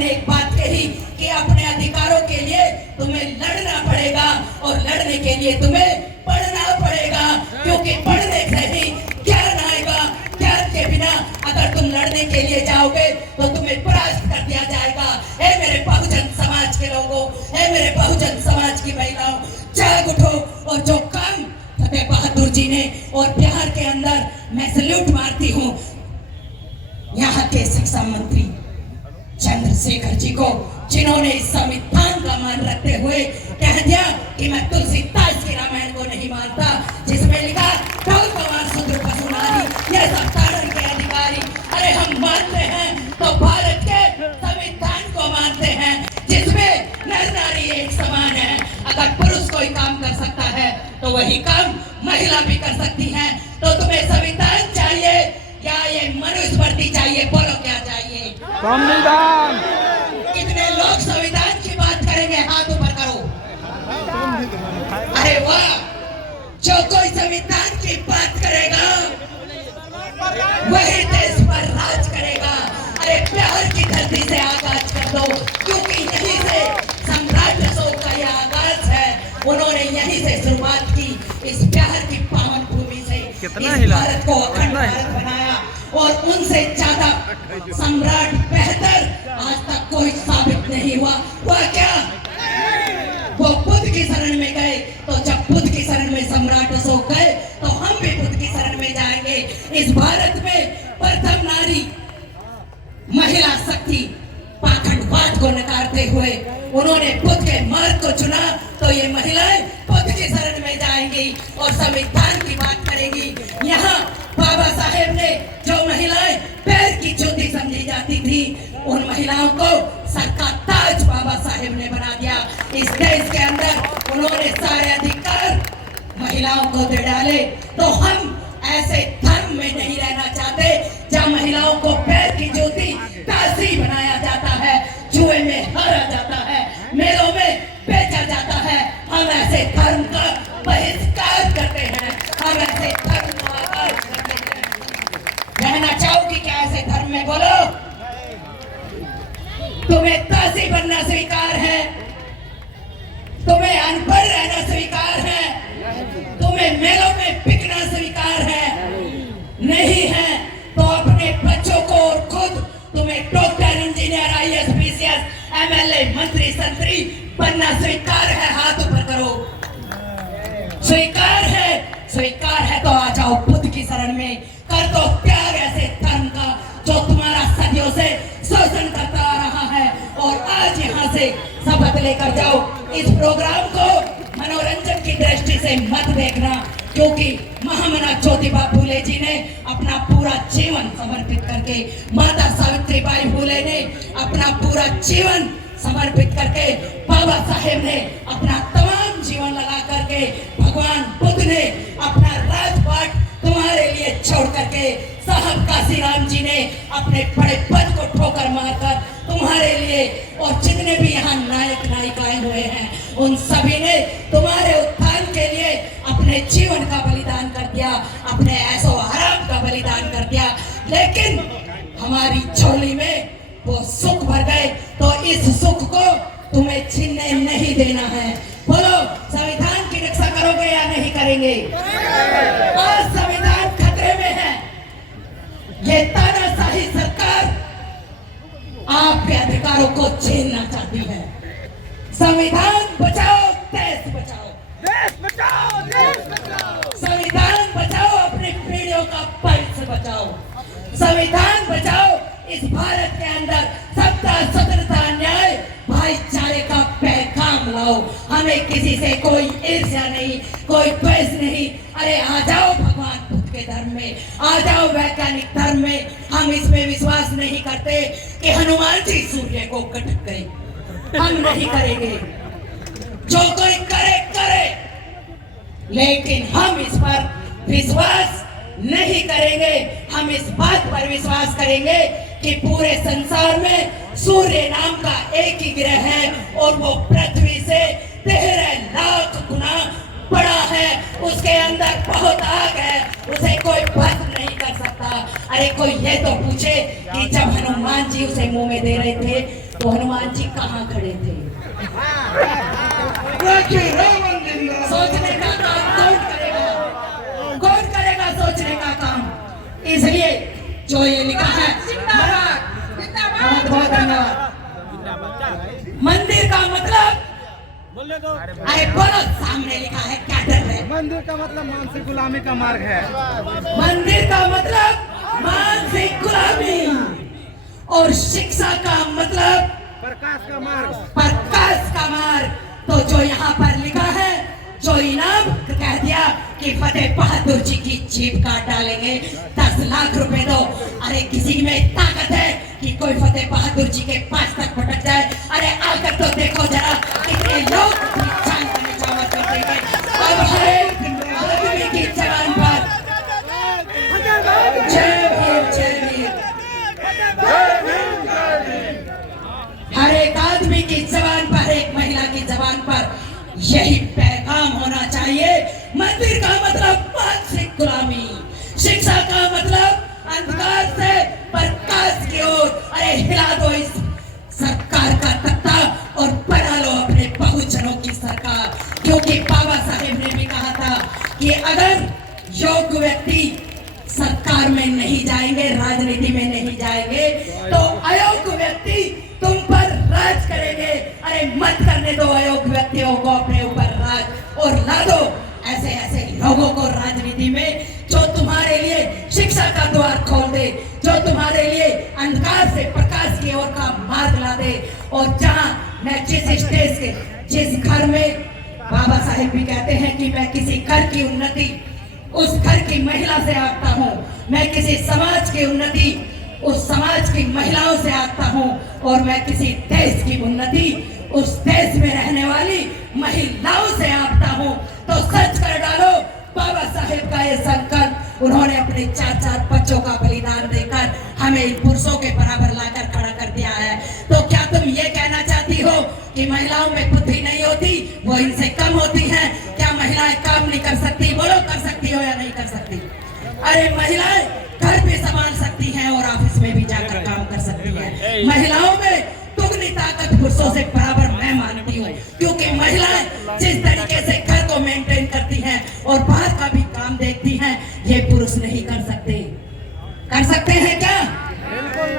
ने एक बात कही कि अपने अधिकारों के लिए तुम्हें लड़ना पड़ेगा और लड़ने के लिए तुम्हें पढ़ना पड़ेगा, क्योंकि पढ़ने से ही ज्ञान आएगा। ज्ञान के बिना अगर तुम लड़ने के लिए जाओगे तो तुम्हें परास्त कर दिया जाएगा। हे मेरे बहुजन समाज के लोगों, हे मेरे बहुजन समाज की महिलाओं, जाग उठो। और जो काम फतेह बहादुर जी ने और बिहार के अंदर मैं सल्यूट मारती हूँ यहाँ के शिक्षा मंत्री चंद्रशेखर जी को, जिन्होंने इस संविधान का मान रखते हुए कह दिया कि मैं तुलसीदास के रामायण को नहीं मानता, जिसमें लिखा शूद्र पशु नारी ये सब तारण के अधिकारी। अरे हम मानते हैं तो भारत के संविधान को मानते हैं, जिसमें नर नारी एक समान है। अगर पुरुष कोई काम कर सकता है तो वही काम महिला भी कर सकती है। तो तुम्हें संविधान चाहिए या ये मनुस्मृति चाहिए? बोलो क्या चाहिए? संविधान। कितने लोग संविधान की बात करेंगे? हाथ ऊपर करो। अरे वाह, जो कोई संविधान की बात करेगा वही देश पर राज करेगा। अरे प्यार की धरती से आगाज कर दो, क्योंकि यहीं से सम्राट अशोक का यह आगाज है। उन्होंने यहीं से शुरुआत की, इस प्यार की पावन भूमि से इस भारत को अखंड भारत बनाया। और उनसे ज्यादा सम्राट बेहतर आज तक कोई साबित नहीं हुआ। हुआ क्या? वो बुद्ध की शरण में गए, तो जब बुद्ध की शरण में सम्राट अशोक गए तो हम भी बुद्ध की शरण में जाएंगे। इस भारत में प्रथम नारी महिला शक्ति पाखंडवाद को नकारते हुए उन्होंने बुद्ध के मार्ग को चुना, तो ये महिलाएं बुद्ध की शरण में जाएंगी और संविधान की बात करेंगी। यहाँ बाबा साहेब ने जो महिलाएं पैर की ज्योति समझी जाती थी, उन महिलाओं को सर का ताज बाबा साहेब ने बना दिया। इस देश के अंदर उन्होंने सारे अधिकार महिलाओं को दे डाले। तो हम ऐसे धर्म में नहीं रहना चाहते जहाँ महिलाओं को पैर की ज्योति दासी बनाया जाता है, जुए में हारा जाता है, मेलों में बेचा जाता है। हम ऐसे धर्म का बहिष्कार करते हैं, हम ऐसे धर्म का आगाज करते हैं। रहना चाहोगी क्या ऐसे धर्म में? बोलो। तुम्हें दासी बनना स्वीकार है? तुम्हें अनपढ़ रहना स्वीकार है? तुम्हें मेलों में बिकना स्वीकार है? नहीं है तो अपने बच्चों को और खुद तुम्हें doctor, engineer, IAS, PCS, MLA, मंत्री, संतरी बनना स्वीकार है? हाथ ऊपर करो। स्वीकार है? स्वीकार है तो आ जाओ बुद्ध की शरण में, कर दो प्यार ऐसे धर्म का जो तुम्हारा सदियों से शोषण करता आ रहा है। और आज यहाँ से शपथ लेकर जाओ। इस प्रोग्राम को मनोरंजन की दृष्टि से मत देखना, क्योंकि महामना ज्योतिबा फूले जी ने अपना पूरा जीवन समर्पित करके, माता सावित्रीबाई फूले ने अपना पूरा जीवन समर्पित करके, बाबा साहेब ने अपना तमाम जीवन लगा करके, भगवान बुद्ध ने अपना राजपाट तुम्हारे लिए छोड़ करके, साहब काशीराम जी ने अपने बड़े पद को ठोकर मारकर तुम्हारे लिए, और जितने भी यहाँ नायक नायिकाएं हुए हैं उन सभी ने तुम्हारे उत्थान के लिए अपने जीवन का बलिदान कर दिया, अपने ऐसो आराम का बलिदान कर दिया। लेकिन हमारी झोली में वो सुख भर गए, तो इस सुख को तुम्हें छीनने नहीं देना है। बोलो, संविधान की रक्षा करोगे या नहीं करेंगे? आज संविधान खतरे में है। ये तानाशाही सरकार आपके अधिकारों को छीनना चाहती है। संविधान बचाओ, देश बचाओ। देश बचाओ, देश बचाओ। संविधान बचाओ, अपनी पीढ़ियों का भविष्य बचाओ। संविधान बचाओ, इस भारत के अंदर सबका स्वतंत्रता, न्याय, भाईचारे का पैगाम लाओ। हमें किसी से कोई ईर्ष्या नहीं, कोई द्वेष नहीं। अरे आ जाओ भगवान बुद्ध के धर्म में, आ जाओ वैज्ञानिक धर्म में। हम इसमें विश्वास नहीं करते कि हनुमान जी सूर्य को कटक गए, हम नहीं करेंगे। जो कोई करे करे, लेकिन हम इस पर विश्वास नहीं करेंगे। हम इस बात पर विश्वास करेंगे कि पूरे संसार में सूर्य नाम का एक ही ग्रह है और वो पृथ्वी से 13 लाख गुना बड़ा है। उसके अंदर बहुत आग है, उसे कोई बंद नहीं कर सकता। अरे कोई ये तो पूछे कि जब हनुमान जी उसे मुंह में दे रहे थे तो हनुमान जी कहाँ खड़े थे? सोचने का काम कौन करेगा? कौन करेगा सोचने का काम? इसलिए जो ये लिखा है, बहुत बहुत धन्यवाद। मंदिर का मतलब, अरे बोलो, सामने लिखा है, क्या डर रहे? मंदिर का मतलब मानसिक गुलामी का मार्ग है। मंदिर का मतलब मानसिक गुलामी, और शिक्षा का मतलब प्रकाश का मार्ग। प्रकाश का मार्ग। तो जो यहाँ पर लिखा है, जो इनाम कह दिया कि फतेह बहादुर जी की जीभ काट डालेंगे, 10 लाख रुपए दो। अरे किसी में ताकत है कि कोई फतेह बहादुर जी के पास तक भटक जाए? अरे आकर तो देखो जरा, कितने लोग जान का निछावर कर देंगे। अब हर एक आदमी की जबान पर जय भीम, जय भीम, हर एक आदमी की जबान पर, एक महिला की जबान पर यही पैगाम होना चाहिए। मंदिर का मतलब मानसिक गुलामी, शिक्षा का मतलब अंधकार से प्रकाश की ओर। अरे हिला दो इस सरकार का तख्ता और बना लो अपने बहुजनों की सरकार, क्योंकि बाबा साहेब ने भी कहा था कि अगर योग्य व्यक्ति सरकार में नहीं जाएंगे, राजनीति में नहीं जाएंगे, तो अयोग्य व्यक्ति तुम पर राज करेंगे। अरे मत करने दो अयोग्य व्यक्तियों को अपने ऊपर राज, और ला दो ऐसे ऐसे लोगों को राजनीति में जो तुम्हारे लिए शिक्षा का द्वार खोल दे, जो तुम्हारे लिए अंधकार से प्रकाश की ओर का मार्ग ला दे। और जहां मैं जिस स्टेज के, जिस घर में बाबा साहेब भी कहते हैं कि मैं किसी घर की उन्नति उस घर की महिला से आंकता हूँ, मैं किसी समाज की उन्नति उस समाज की महिलाओं से आंकता हूँ, और मैं किसी देश की उन्नति उस देश में रहने वाली महिलाओं से आंकता हूँ। तो सच कर डालो, बाबा साहेब का ये संकल्प, उन्होंने अपने 4-4 बच्चों का बलिदान देकर हमें इन पुरुषों के बराबर लाकर खड़ा कर दिया है। तो क्या तुम ये कहना चाहती हो कि महिलाओं में बुद्धि नहीं होती, वो इनसे कम होती हैं? क्या महिलाएं काम नहीं कर सकती? बोलो, कर सकती हो या नहीं कर सकती? अरे महिलाएं घर भी संभाल सकती हैं और ऑफिस में भी जाकर काम कर सकती हैं। महिलाओं में दुगनी ताकत पुरुषों से बराबर मैं मानती हूँ, क्योंकि महिलाएं जिस तरीके से घर को मेंटेन करती हैं और बाहर का भी काम देखती हैं, ये पुरुष नहीं कर सकते। कर सकते हैं क्या?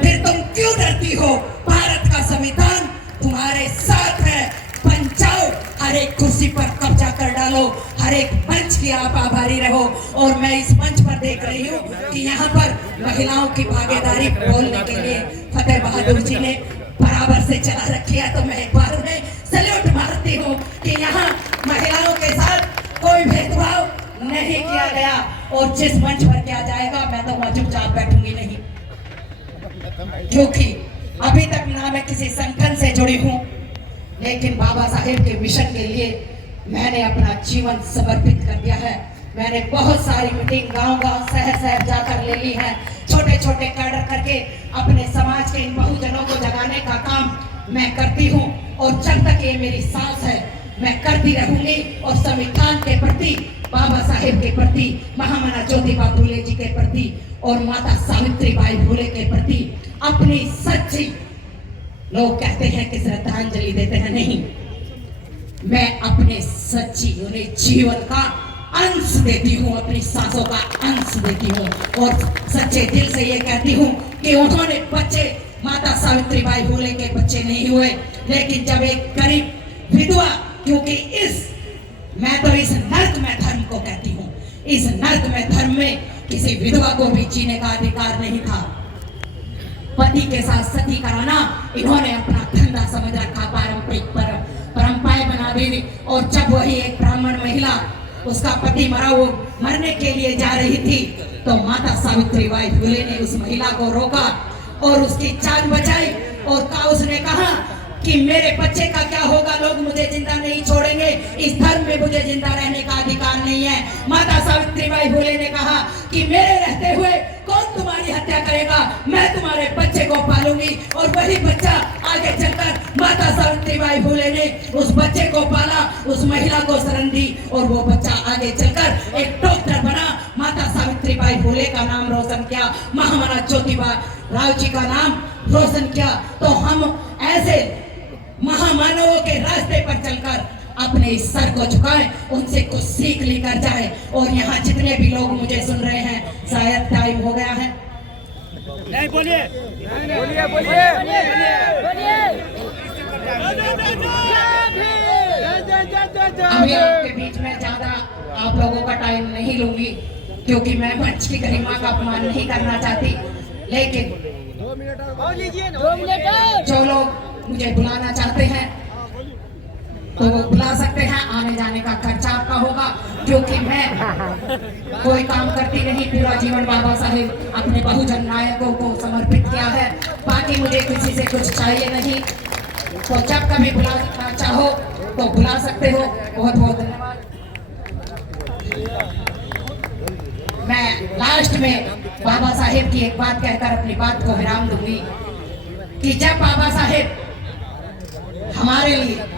फिर तुम क्यों डरती हो? भारत का संविधान तुम्हारे साथ है, बन जाओ, हर एक कुर्सी पर कब्जा कर डालो, हर एक मंच की आप आभारी रहो। और मैं इस मंच पर देख रही हूँ कि यहाँ पर महिलाओं की भागीदारी बोलने के लिए फतेह बहादुर जी ने बराबर से चला रखी है। तो मैं एक बार उन्हें सैल्यूट मारती हूँ कि यहाँ महिलाओं के साथ कोई भेदभाव नहीं किया गया, और जिस मंच पर किया जाएगा मैं तो वहां चुपचाप बैठूंगी नहीं, क्योंकि अभी तक ना मैं किसी संगठन से जुड़ी हूँ, लेकिन बाबा साहेब के मिशन के लिए मैंने अपना जीवन समर्पित कर दिया है। मैंने बहुत सारी मीटिंग गांव-गांव, शहर-शहर जाकर ले ली है, छोटे-छोटे कैडर करके अपने समाज के इन बहुजनों को जगाने का काम मैं करती हूँ। और जब तक ये मेरी सांस है मैं करती रहूंगी, और संविधान के प्रति, बाबा साहेब के प्रति, महामना ज्योतिबा फूले जी के प्रति और माता सावित्रीबाई फूले के प्रति अपनी सच्ची, लोग कहते हैं कि श्रद्धांजलि देते हैं, नहीं, मैं अपने सच्ची उन्हें जीवन का अंश देती हूँ, अपनी सांसों का अंश देती हूँ, और सच्चे दिल से ये कहती हूँ कि उन्होंने बच्चे माता सावित्रीबाई फूले के बच्चे नहीं हुए, लेकिन जब एक गरीब विधवा, क्योंकि मैं तो इस नर्क में धर्म को कहती हूँ, इस नर्क में धर्म में किसी विधवा को भी जीने का अधिकार नहीं था। पति के साथ सती कराना इन्होंने अपना धंधा समझ रखा, पारंपरिक परंपराएं बना दी। और जब वही एक ब्राह्मण महिला, उसका पति मरा, वो मरने के लिए जा रही थी, तो माता सावित्रीबाई फूले ने उस महिला को रोका और उसकी जान बचाई, और उसने कहा कि मेरे बच्चे का क्या होगा, लोग मुझे जिंदा नहीं छोड़ेंगे, इस धर्म में मुझे जिंदा रहने का अधिकार नहीं है। माता सावित्रीबाई फूले ने कहा कि मेरे रहते हुए कौन तुम्हारी हत्या करेगा, मैं तुम्हारे बच्चे को पालूंगी। और वही बच्चा आगे चलकर माता सावित्रीबाई फुले ने उस बच्चे को पाला, उस महिला को शरण दी और वो बच्चा आगे चलकर एक डॉक्टर बना, माता सावित्रीबाई फुले का नाम रोशन किया, महामना ज्योतिबा राव जी का नाम रोशन किया। तो हम ऐसे महामानवों के रास्ते पर चलकर अपने इस सर को झुकाएं, उनसे कुछ सीख लेकर जाएं। और यहाँ जितने भी लोग मुझे सुन रहे हैं, शायद टाइम हो गया है। नहीं बोलिए बोलिए अभी आपके बीच में ज्यादा आप लोगों का टाइम नहीं लूंगी, क्योंकि मैं मंच की गरिमा का अपमान नहीं करना चाहती। लेकिन 2 मिनट जो लोग मुझे बुलाना चाहते हैं तो वो बुला सकते हैं, आने जाने का खर्चा आपका होगा, क्योंकि मैं कोई काम करती नहीं, पूरा जीवन बाबा साहेब अपने बहुजन नायकों को समर्पित किया है। बाकी मुझे किसी से कुछ चाहिए नहीं, तो जब कभी बुलाना चाहो तो बुला सकते हो। बहुत बहुत धन्यवाद। मैं लास्ट में बाबा साहेब की एक बात कहकर अपनी बात को विराम दूंगी कि जब बाबा साहेब हमारे लिए